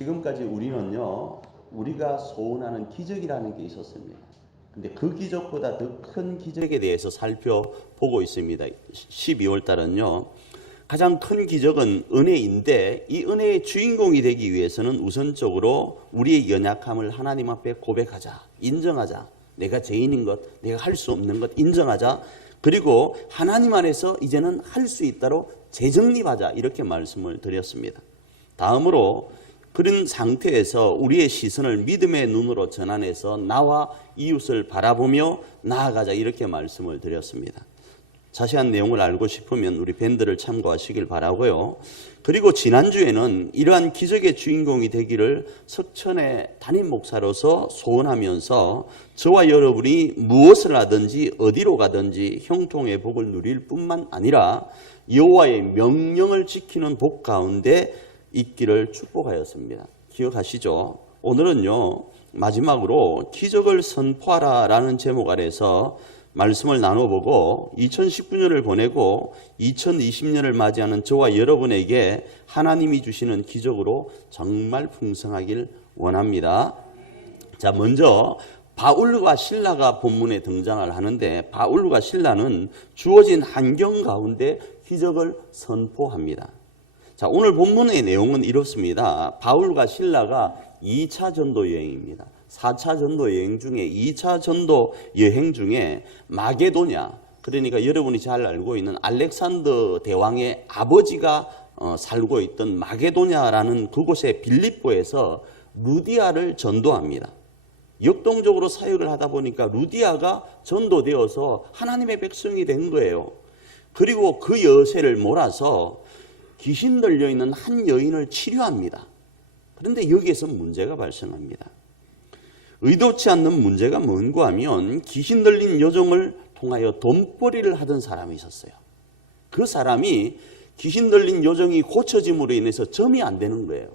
지금까지 우리가 소원하는 기적이라는 게 있었습니다. 근데 그 기적보다 더 큰 기적에 대해서 살펴보고 있습니다. 12월 달은요. 가장 큰 기적은 은혜인데 이 은혜의 주인공이 되기 위해서는 우선적으로 우리의 연약함을 하나님 앞에 고백하자, 인정하자. 내가 죄인인 것, 내가 할 수 없는 것 인정하자. 그리고 하나님 안에서 이제는 할 수 있도록 재정립하자. 이렇게 말씀을 드렸습니다. 다음으로 그런 상태에서 우리의 시선을 믿음의 눈으로 전환해서 나와 이웃을 바라보며 나아가자. 이렇게 말씀을 드렸습니다. 자세한 내용을 알고 싶으면 우리 밴드를 참고하시길 바라고요. 그리고 지난주에는 이러한 기적의 주인공이 되기를 석천의 담임 목사로서 소원하면서 저와 여러분이 무엇을 하든지 어디로 가든지 형통의 복을 누릴 뿐만 아니라 여호와의 명령을 지키는 복 가운데 있기를 축복하였습니다. 기억하시죠? 오늘은요, 마지막으로 기적을 선포하라 라는 제목 아래서 말씀을 나눠보고 2019년을 보내고 2020년을 맞이하는 저와 여러분에게 하나님이 주시는 기적으로 정말 풍성하길 원합니다. 자, 먼저 바울과 실라가 본문에 등장을 하는데 바울과 실라는 주어진 환경 가운데 기적을 선포합니다. 자, 오늘 본문의 내용은 이렇습니다. 바울과 실라가 2차 전도 여행입니다. 4차 전도 여행 중에 2차 전도 여행 중에 마게도냐, 그러니까 여러분이 잘 알고 있는 알렉산더 대왕의 아버지가 살고 있던 마게도냐라는 그곳의 빌립보에서 루디아를 전도합니다. 역동적으로 사역을 하다 보니까 루디아가 전도되어서 하나님의 백성이 된 거예요. 그리고 그 여세를 몰아서 귀신 들려있는 한 여인을 치료합니다. 그런데 여기에서 문제가 발생합니다. 의도치 않는 문제가 뭔가 하면 귀신 들린 여종을 통하여 돈벌이를 하던 사람이 있었어요. 그 사람이 귀신 들린 여종이 고쳐짐으로 인해서 점이 안 되는 거예요.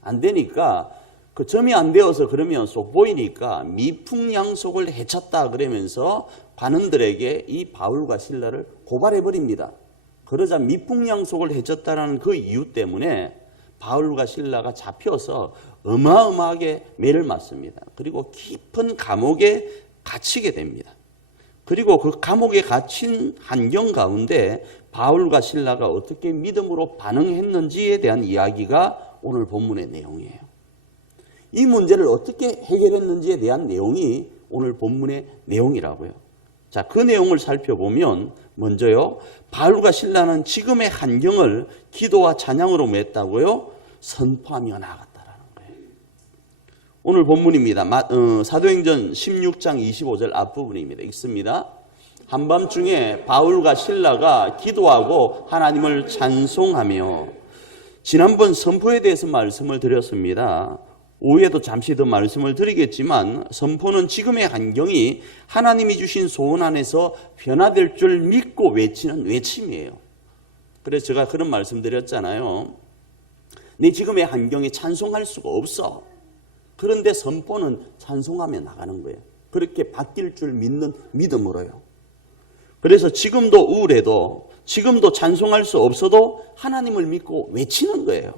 안 되니까 그 점이 안 되어서 그러면 속 보이니까 미풍양속을 해쳤다 그러면서 관원들에게 이 바울과 실라를 고발해 버립니다. 그러자 미풍양속을 해쳤다라는 그 이유 때문에 바울과 실라가 잡혀서 어마어마하게 매를 맞습니다. 그리고 깊은 감옥에 갇히게 됩니다. 그리고 그 감옥에 갇힌 환경 가운데 바울과 실라가 어떻게 믿음으로 반응했는지에 대한 이야기가 오늘 본문의 내용이에요. 이 문제를 어떻게 해결했는지에 대한 내용이 오늘 본문의 내용이라고요. 자, 그 내용을 살펴보면 먼저요, 바울과 실라는 지금의 환경을 기도와 찬양으로 맺다고요, 선포하며 나아갔다라는 거예요. 오늘 본문입니다. 사도행전 16장 25절 앞부분입니다. 읽습니다. 한밤중에 바울과 실라가 기도하고 하나님을 찬송하며, 지난번 선포에 대해서 말씀을 드렸습니다. 오후에도 잠시 더 말씀을 드리겠지만 선포는 지금의 환경이 하나님이 주신 소원 안에서 변화될 줄 믿고 외치는 외침이에요. 그래서 제가 그런 말씀 드렸잖아요. 내 지금의 환경에 찬송할 수가 없어. 그런데 선포는 찬송하며 나가는 거예요. 그렇게 바뀔 줄 믿는 믿음으로요. 그래서 지금도 우울해도 지금도 찬송할 수 없어도 하나님을 믿고 외치는 거예요.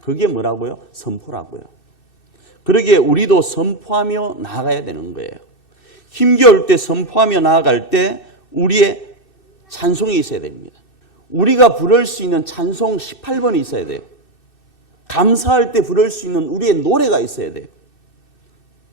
그게 뭐라고요? 선포라고요. 그러기에 우리도 선포하며 나아가야 되는 거예요. 힘겨울 때 선포하며 나아갈 때 우리의 찬송이 있어야 됩니다. 우리가 부를 수 있는 찬송 18번이 있어야 돼요. 감사할 때 부를 수 있는 우리의 노래가 있어야 돼요.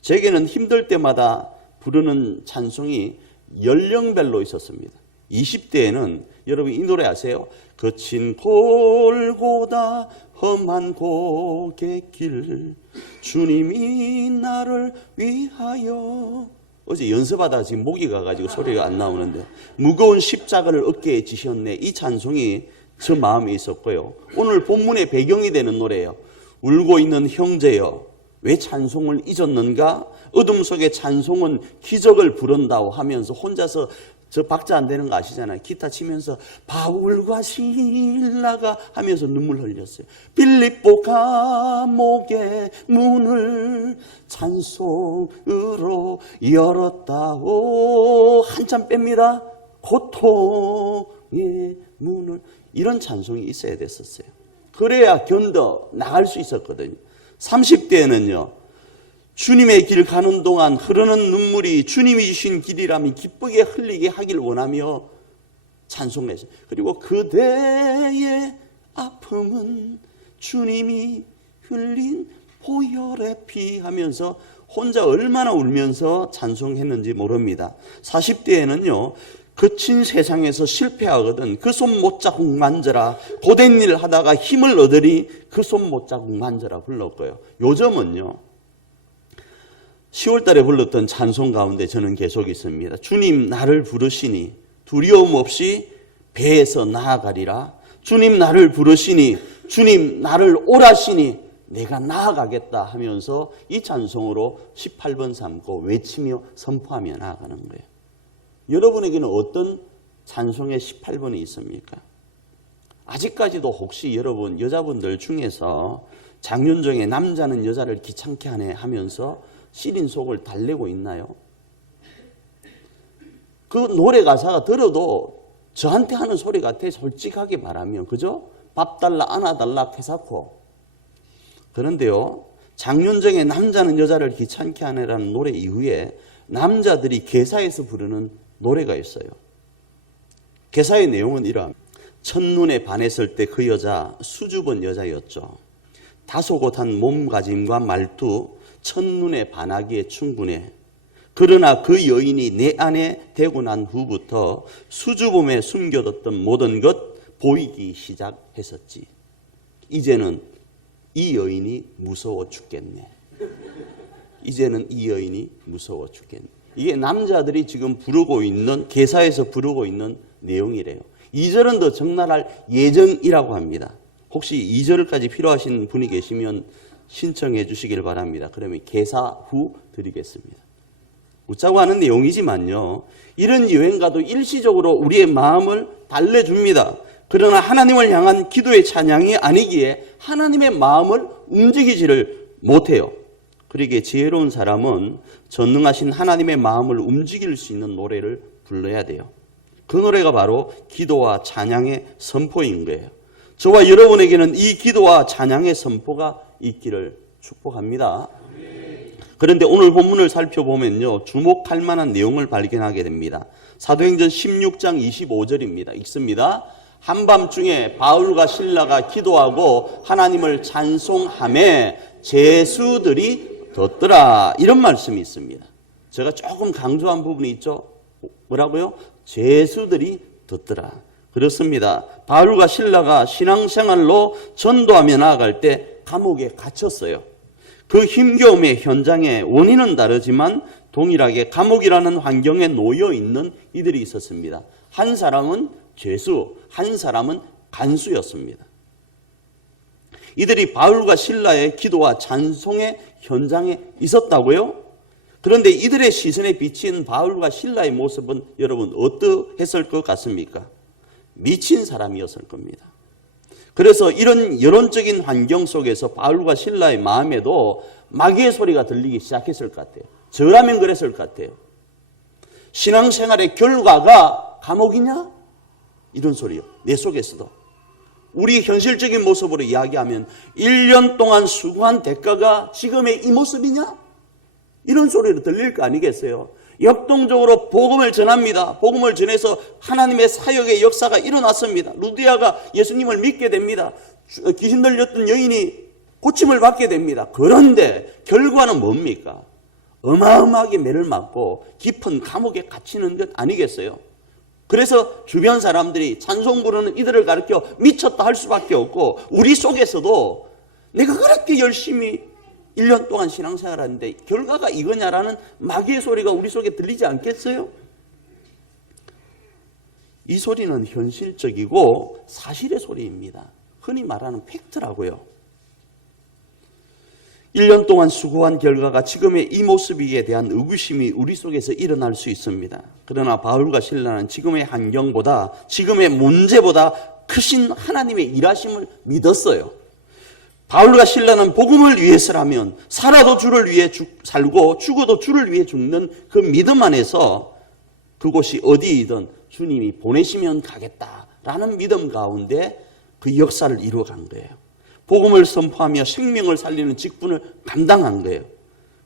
제게는 힘들 때마다 부르는 찬송이 연령별로 있었습니다. 20대에는 여러분 이 노래 아세요? 거친 골고다 험한 고갯길 주님이 나를 위하여, 어제 연습하다가 지금 목이 가가지고 소리가 안 나오는데 무거운 십자가를 어깨에 지셨네, 이 찬송이 저 마음에 있었고요. 오늘 본문의 배경이 되는 노래예요. 울고 있는 형제여 왜 찬송을 잊었는가? 어둠 속에 찬송은 기적을 부른다고 하면서 혼자서 저 박자 안 되는 거 아시잖아요. 기타 치면서 바울과 실라가 하면서 눈물 흘렸어요. 빌립보 감옥의 문을 찬송으로 열었다오. 한참 뺍니다. 고통의 문을. 이런 찬송이 있어야 됐었어요. 그래야 견뎌 나갈 수 있었거든요. 30대에는요. 주님의 길 가는 동안 흐르는 눈물이 주님이 주신 길이라면 기쁘게 흘리게 하길 원하며 찬송했어요. 그리고 그대의 아픔은 주님이 흘린 보혈의 피 하면서 혼자 얼마나 울면서 찬송했는지 모릅니다. 40대에는요. 거친 세상에서 실패하거든 그 손 못 자국 만져라. 고된 일 하다가 힘을 얻으니 그 손 못 자국 만져라 불렀고요. 요즘은요. 10월 달에 불렀던 찬송 가운데 저는 계속 있습니다. 주님 나를 부르시니 두려움 없이 배에서 나아가리라. 주님 나를 부르시니 주님 나를 오라시니 내가 나아가겠다 하면서 이 찬송으로 18번 삼고 외치며 선포하며 나아가는 거예요. 여러분에게는 어떤 찬송의 18번이 있습니까? 아직까지도 혹시 여러분 여자분들 중에서 장윤정의 남자는 여자를 귀찮게 하네 하면서 시린 속을 달래고 있나요? 그 노래 가사가 들어도 저한테 하는 소리 같아. 솔직하게 말하면. 그죠? 밥 달라 안아달라 캐사코. 그런데요. 장윤정의 남자는 여자를 귀찮게 하네라는 노래 이후에 남자들이 개사에서 부르는 노래가 있어요. 개사의 내용은 이러합니다. 첫눈에 반했을 때 그 여자 수줍은 여자였죠. 다소곳한 몸가짐과 말투 첫눈에 반하기에 충분해. 그러나 그 여인이 내 안에 되고 난 후부터 수줍음에 숨겨뒀던 모든 것 보이기 시작했었지. 이제는 이 여인이 무서워 죽겠네. 이제는 이 여인이 무서워 죽겠네. 이게 남자들이 지금 부르고 있는 개사에서 부르고 있는 내용이래요. 2절은 더 적나라할 예정이라고 합니다. 혹시 2절까지 필요하신 분이 계시면 신청해 주시길 바랍니다. 그러면 개사 후 드리겠습니다. 웃자고 하는 내용이지만요. 이런 유행가도 일시적으로 우리의 마음을 달래줍니다. 그러나 하나님을 향한 기도의 찬양이 아니기에 하나님의 마음을 움직이지를 못해요. 그러기에 지혜로운 사람은 전능하신 하나님의 마음을 움직일 수 있는 노래를 불러야 돼요. 그 노래가 바로 기도와 찬양의 선포인 거예요. 저와 여러분에게는 이 기도와 찬양의 선포가 있기를 축복합니다. 그런데 오늘 본문을 살펴보면요. 주목할 만한 내용을 발견하게 됩니다. 사도행전 16장 25절입니다. 읽습니다. 한밤중에 바울과 실라가 기도하고 하나님을 찬송하며 제수들이 덧더라. 이런 말씀이 있습니다. 제가 조금 강조한 부분이 있죠. 뭐라고요? 제수들이 덧더라. 그렇습니다. 바울과 실라가 신앙생활로 전도하며 나아갈 때 감옥에 갇혔어요. 그 힘겨움의 현장의 원인은 다르지만 동일하게 감옥이라는 환경에 놓여 있는 이들이 있었습니다. 한 사람은 죄수, 한 사람은 간수였습니다. 이들이 바울과 실라의 기도와 찬송의 현장에 있었다고요? 그런데 이들의 시선에 비친 바울과 실라의 모습은 여러분 어떠했을 것 같습니까? 미친 사람이었을 겁니다. 그래서 이런 여론적인 환경 속에서 바울과 실라의 마음에도 마귀의 소리가 들리기 시작했을 것 같아요. 저라면 그랬을 것 같아요. 신앙생활의 결과가 감옥이냐? 이런 소리요. 내 속에서도. 우리 현실적인 모습으로 이야기하면 1년 동안 수고한 대가가 지금의 이 모습이냐? 이런 소리로 들릴 거 아니겠어요? 역동적으로 복음을 전합니다. 복음을 전해서 하나님의 사역의 역사가 일어났습니다. 루디아가 예수님을 믿게 됩니다. 귀신 들렸던 여인이 고침을 받게 됩니다. 그런데 결과는 뭡니까? 어마어마하게 매를 맞고 깊은 감옥에 갇히는 것 아니겠어요? 그래서 주변 사람들이 찬송 부르는 이들을 가르쳐 미쳤다 할 수밖에 없고 우리 속에서도 내가 그렇게 열심히 1년 동안 신앙생활하는데 결과가 이거냐라는 마귀의 소리가 우리 속에 들리지 않겠어요? 이 소리는 현실적이고 사실의 소리입니다. 흔히 말하는 팩트라고요. 1년 동안 수고한 결과가 지금의 이 모습이기에 대한 의구심이 우리 속에서 일어날 수 있습니다. 그러나 바울과 실라는 지금의 환경보다 지금의 문제보다 크신 하나님의 일하심을 믿었어요. 바울과 실라는 복음을 위해서라면 살아도 주를 위해 살고 죽어도 주를 위해 죽는 그 믿음 안에서 그곳이 어디이든 주님이 보내시면 가겠다라는 믿음 가운데 그 역사를 이루어간 거예요. 복음을 선포하며 생명을 살리는 직분을 감당한 거예요.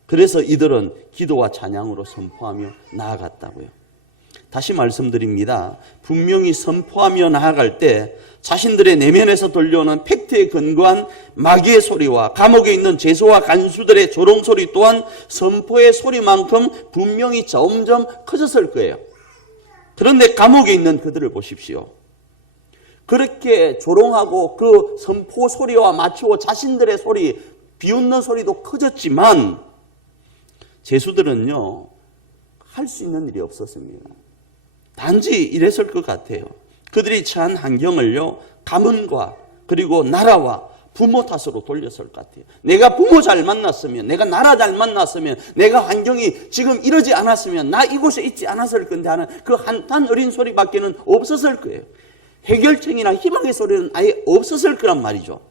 그래서 이들은 기도와 찬양으로 선포하며 나아갔다고요. 다시 말씀드립니다. 분명히 선포하며 나아갈 때 자신들의 내면에서 들려오는 팩트에 근거한 마귀의 소리와 감옥에 있는 죄수와 간수들의 조롱소리 또한 선포의 소리만큼 분명히 점점 커졌을 거예요. 그런데 감옥에 있는 그들을 보십시오. 그렇게 조롱하고 그 선포 소리와 맞추어 자신들의 소리, 비웃는 소리도 커졌지만 죄수들은요, 할 수 있는 일이 없었습니다. 단지 이랬을 것 같아요. 그들이 처한 환경을요, 가문과 그리고 나라와 부모 탓으로 돌렸을 것 같아요. 내가 부모 잘 만났으면, 내가 나라 잘 만났으면, 내가 환경이 지금 이러지 않았으면 나 이곳에 있지 않았을 건데 하는 그 한탄 어린 소리밖에는 없었을 거예요. 해결책이나 희망의 소리는 아예 없었을 거란 말이죠.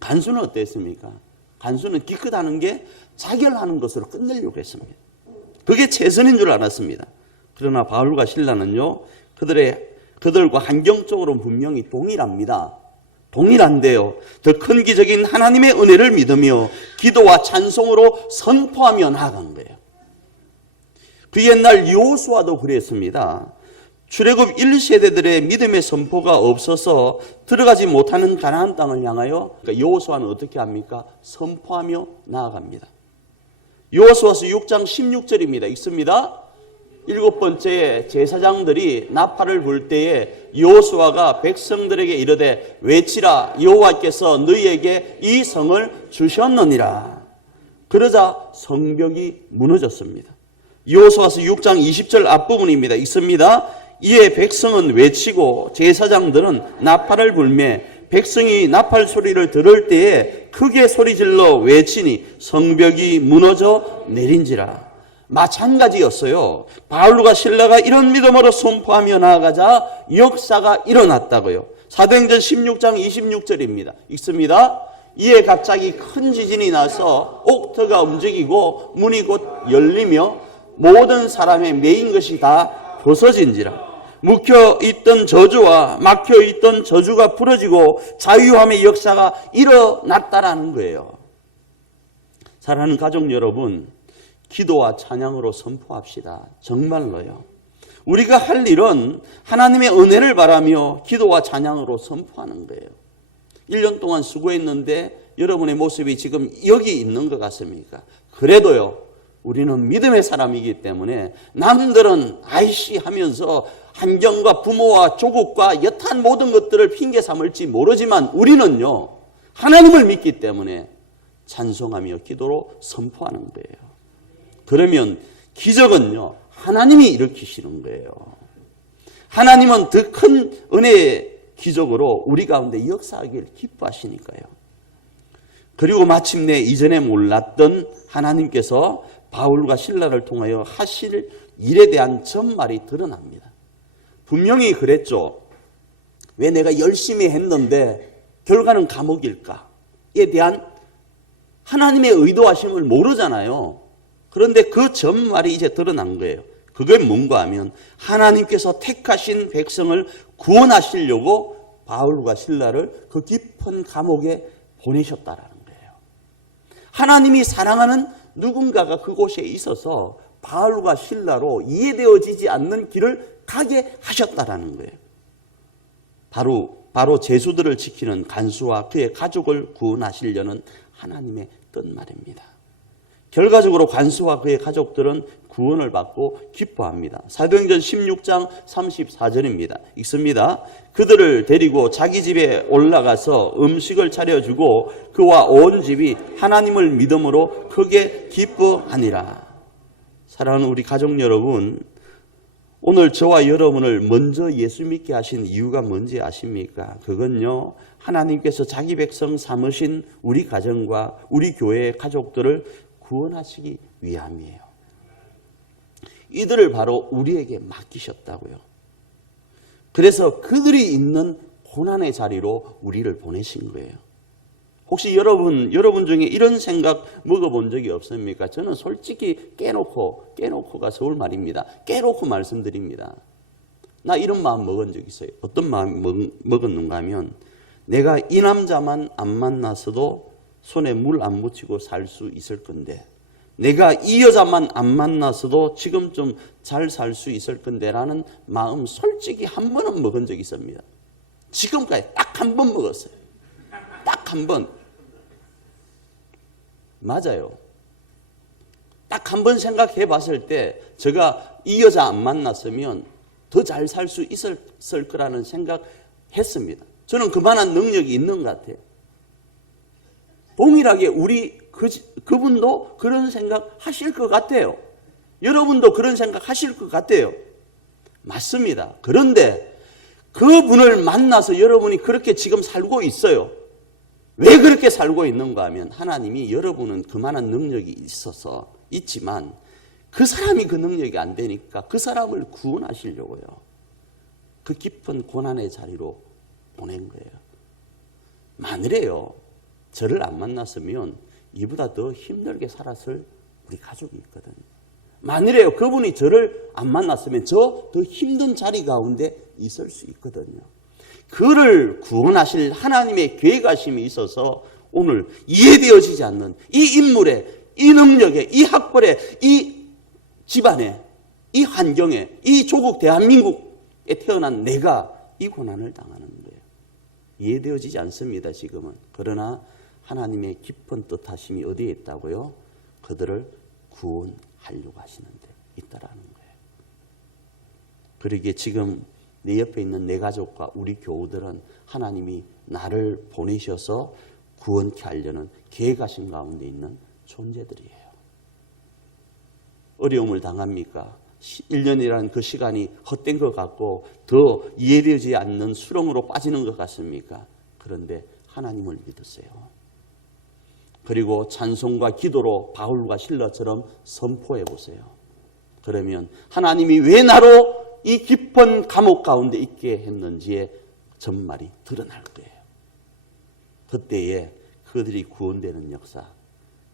간수는 어땠습니까? 간수는 기껏하는 게 자결하는 것으로 끝내려고 했습니다. 그게 최선인 줄 알았습니다. 그러나 바울과 실라는요, 그들과 환경적으로는 분명히 동일합니다. 동일한데요, 더 큰 기적인 하나님의 은혜를 믿으며 기도와 찬송으로 선포하며 나아간 거예요. 그 옛날 여호수아도 그랬습니다. 출애굽 1세대들의 믿음의 선포가 없어서 들어가지 못하는 가나안 땅을 향하여 그러니까 여호수아는 어떻게 합니까? 선포하며 나아갑니다. 여호수아서 6장 16절입니다. 읽습니다. 7번째 제사장들이 나팔을 불 때에 여호수아가 백성들에게 이르되 외치라 여호와께서 너희에게 이 성을 주셨느니라. 그러자 성벽이 무너졌습니다. 여호수아서 6장 20절 앞부분입니다. 읽습니다. 이에 백성은 외치고 제사장들은 나팔을 불매 백성이 나팔 소리를 들을 때에 크게 소리질러 외치니 성벽이 무너져 내린지라. 마찬가지였어요. 바울과 실라가 이런 믿음으로 선포하며 나아가자 역사가 일어났다고요. 사도행전 16장 26절입니다. 읽습니다. 이에 갑자기 큰 지진이 나서 옥터가 움직이고 문이 곧 열리며 모든 사람의 매인 것이 다 벗어진지라. 묵혀있던 저주와 막혀있던 저주가 풀어지고 자유함의 역사가 일어났다라는 거예요. 사랑하는 가족 여러분, 기도와 찬양으로 선포합시다. 정말로요. 우리가 할 일은 하나님의 은혜를 바라며 기도와 찬양으로 선포하는 거예요. 1년 동안 수고했는데 여러분의 모습이 지금 여기 있는 것 같습니까? 그래도요, 우리는 믿음의 사람이기 때문에 남들은 아이씨 하면서 환경과 부모와 조국과 여탄 모든 것들을 핑계 삼을지 모르지만 우리는요, 하나님을 믿기 때문에 찬송하며 기도로 선포하는 거예요. 그러면 기적은요, 하나님이 일으키시는 거예요. 하나님은 더 큰 은혜의 기적으로 우리 가운데 역사하기를 기뻐하시니까요. 그리고 마침내 이전에 몰랐던 하나님께서 바울과 실라를 통하여 하실 일에 대한 전말이 드러납니다. 분명히 그랬죠. 왜 내가 열심히 했는데 결과는 감옥일까에 대한 하나님의 의도하심을 모르잖아요. 그런데 그 전말이 이제 드러난 거예요. 그게 뭔가 하면 하나님께서 택하신 백성을 구원하시려고 바울과 실라를 그 깊은 감옥에 보내셨다라는 거예요. 하나님이 사랑하는 누군가가 그곳에 있어서 바울과 실라로 이해되어지지 않는 길을 가게 하셨다라는 거예요. 바로 죄수들을 지키는 간수와 그의 가족을 구원하시려는 하나님의 뜻 말입니다. 결과적으로 간수와 그의 가족들은 구원을 받고 기뻐합니다. 사도행전 16장 34절입니다. 읽습니다. 그들을 데리고 자기 집에 올라가서 음식을 차려주고 그와 온 집이 하나님을 믿음으로 크게 기뻐하니라. 사랑하는 우리 가족 여러분, 오늘 저와 여러분을 먼저 예수 믿게 하신 이유가 뭔지 아십니까? 그건요, 하나님께서 자기 백성 삼으신 우리 가정과 우리 교회의 가족들을 구원하시기 위함이에요. 이들을 바로 우리에게 맡기셨다고요. 그래서 그들이 있는 고난의 자리로 우리를 보내신 거예요. 혹시 여러분 중에 이런 생각 먹어본 적이 없습니까? 저는 솔직히 깨놓고가 서울 말입니다. 깨놓고 말씀드립니다. 나 이런 마음 먹은 적 있어요. 어떤 마음 먹었는가 하면 내가 이 남자만 안 만났어도 손에 물 안 묻히고 살 수 있을 건데, 내가 이 여자만 안 만났어도 지금 좀 잘 살 수 있을 건데 라는 마음 솔직히 한 번은 먹은 적이 있습니다. 지금까지 딱 한 번 먹었어요. 딱 한 번. 맞아요. 딱 한 번 생각해 봤을 때 제가 이 여자 안 만났으면 더 잘 살 수 있었을 거라는 생각했습니다. 저는 그만한 능력이 있는 것 같아요. 동일하게 그분도 그런 생각 하실 것 같아요. 여러분도 그런 생각 하실 것 같아요. 맞습니다. 그런데 그분을 만나서 여러분이 그렇게 지금 살고 있어요. 왜 그렇게 살고 있는가 하면 하나님이 여러분은 그만한 능력이 있지만 그 사람이 그 능력이 안 되니까 그 사람을 구원하시려고요. 그 깊은 고난의 자리로 보낸 거예요. 만일에요, 저를 안 만났으면 이보다 더 힘들게 살았을 우리 가족이 있거든요. 만일에요, 그분이 저를 안 만났으면 저 더 힘든 자리 가운데 있을 수 있거든요. 그를 구원하실 하나님의 계획하심이 있어서 오늘 이해되어지지 않는 이 인물의, 이 능력에, 이 학벌에, 이 집안에, 이 환경에, 이 조국 대한민국에 태어난 내가 이 고난을 당하는 거예요. 이해되어지지 않습니다, 지금은. 그러나 하나님의 깊은 뜻하심이 어디에 있다고요? 그들을 구원하려고 하시는 데 있다라는 거예요. 그러기에 지금 내 옆에 있는 내 가족과 우리 교우들은 하나님이 나를 보내셔서 구원케 하려는 계획하신 가운데 있는 존재들이에요. 어려움을 당합니까? 1년이라는 그 시간이 헛된 것 같고 더 이해되지 않는 수렁으로 빠지는 것 같습니까? 그런데 하나님을 믿으세요. 그리고 찬송과 기도로 바울과 실라처럼 선포해 보세요. 그러면 하나님이 왜 나로 이 깊은 감옥 가운데 있게 했는지의 전말이 드러날 거예요. 그때에 그들이 구원되는 역사,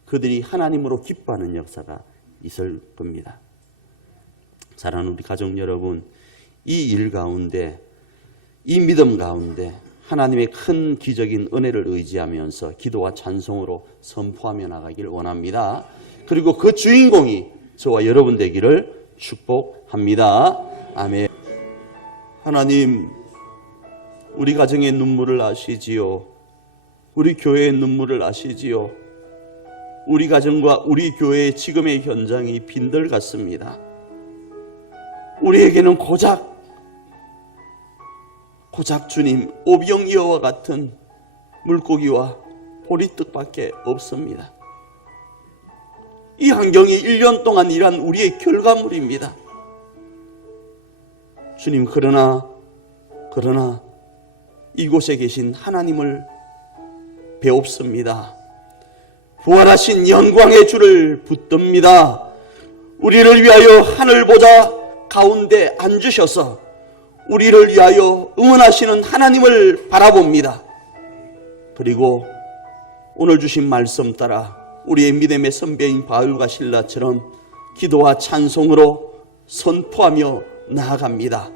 그들이 하나님으로 기뻐하는 역사가 있을 겁니다. 사랑하는 우리 가족 여러분, 이 일 가운데, 이 믿음 가운데 하나님의 큰 기적인 은혜를 의지하면서 기도와 찬송으로 선포하며 나가길 원합니다. 그리고 그 주인공이 저와 여러분 되기를 축복합니다. 아멘. 하나님, 우리 가정의 눈물을 아시지요. 우리 교회의 눈물을 아시지요. 우리 가정과 우리 교회의 지금의 현장이 빈들 같습니다. 우리에게는 고작 주님, 오병이어와 같은 물고기와 보리떡밖에 없습니다. 이 환경이 1년 동안 일한 우리의 결과물입니다. 주님, 그러나 이곳에 계신 하나님을 배웁습니다. 부활하신 영광의 주를 붙듭니다. 우리를 위하여 하늘 보좌 가운데 앉으셔서 우리를 위하여 응원하시는 하나님을 바라봅니다. 그리고 오늘 주신 말씀 따라 우리의 믿음의 선배인 바울과 실라처럼 기도와 찬송으로 선포하며 나아갑니다.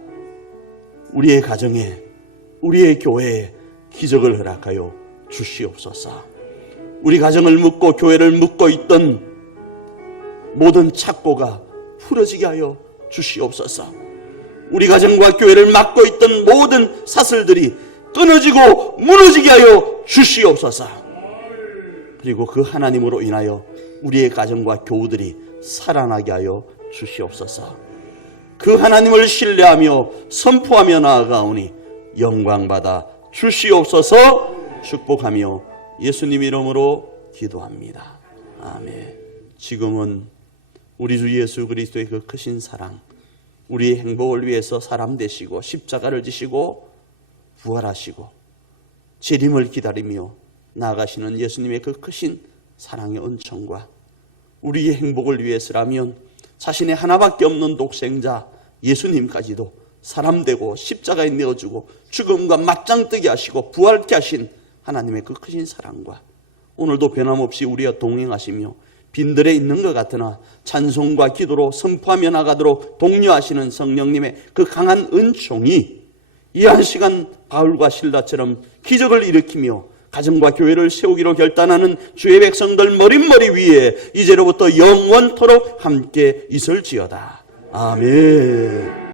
우리의 가정에, 우리의 교회에 기적을 허락하여 주시옵소서. 우리 가정을 묶고 교회를 묶고 있던 모든 착고가 풀어지게 하여 주시옵소서. 우리 가정과 교회를 막고 있던 모든 사슬들이 끊어지고 무너지게 하여 주시옵소서. 그리고 그 하나님으로 인하여 우리의 가정과 교우들이 살아나게 하여 주시옵소서. 그 하나님을 신뢰하며 선포하며 나아가오니 영광받아 주시옵소서. 축복하며 예수님 이름으로 기도합니다. 아멘. 지금은 우리 주 예수 그리스도의 그 크신 사랑, 우리의 행복을 위해서 사람 되시고 십자가를 지시고 부활하시고 재림을 기다리며 나아가시는 예수님의 그 크신 사랑의 은총과 우리의 행복을 위해서라면 자신의 하나밖에 없는 독생자 예수님까지도 사람 되고 십자가에 내어주고 죽음과 맞짱뜨게 하시고 부활케 하신 하나님의 그 크신 사랑과 오늘도 변함없이 우리와 동행하시며 빈들에 있는 것 같으나 찬송과 기도로 선포하며 나가도록 독려하시는 성령님의 그 강한 은총이 이 한 시간 바울과 실라처럼 기적을 일으키며 가정과 교회를 세우기로 결단하는 주의 백성들 머릿머리 위에 이제로부터 영원토록 함께 있을지어다. 아멘.